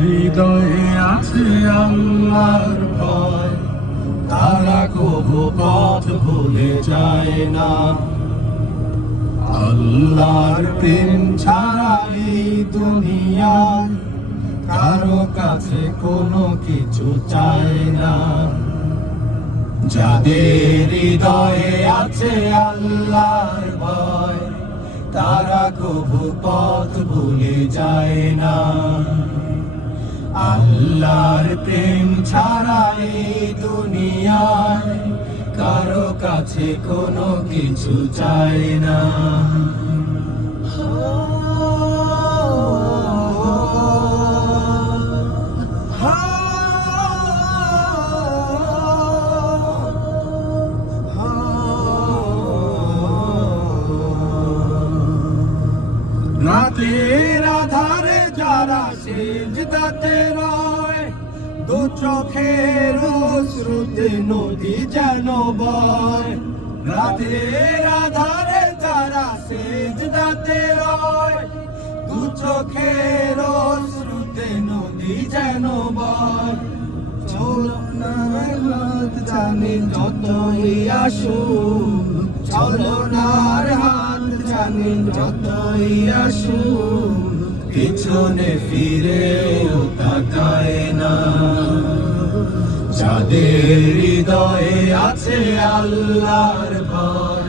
হৃদয়ে আছে আল্লাহর ভয়, তারা কবু পথ ভুলে যায় না। আল্লাহর প্রেম ছাড়া এই দুনিয়ায় কারও কাছে কোনো কিছু চায় না। যাদের হৃদয়ে আছে আল্লাহর ভয়, তারা কবু পথ ভুলে যায় না। আল্লাহর প্রেম ছাড়া এই দুনিয়ায় কারও কাছে কোনো কিছু চায় না। রাতের আধারে যারা সেজদাতে রয় দু চোখের শ্রুতে নদী যেন বয়। রাতের আধারে যারা সেজদাতে রয়, দু চোখের শ্রুতে নদী যেন বয়। জানি যতই আসু চলনার হাত জানি যতই আসু পিছনে ফিরেও তাকায় না। যাদের হৃদয়ে আছে আল্লাহর ভয়,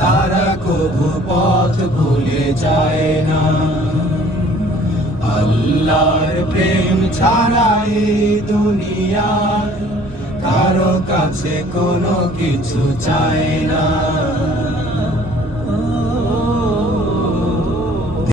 তারা কবু পথ ভুলে যায় না। আল্লাহর প্রেম ছাড়া এই দুনিয়ায় কারও কাছে কোনো কিছু চায় না।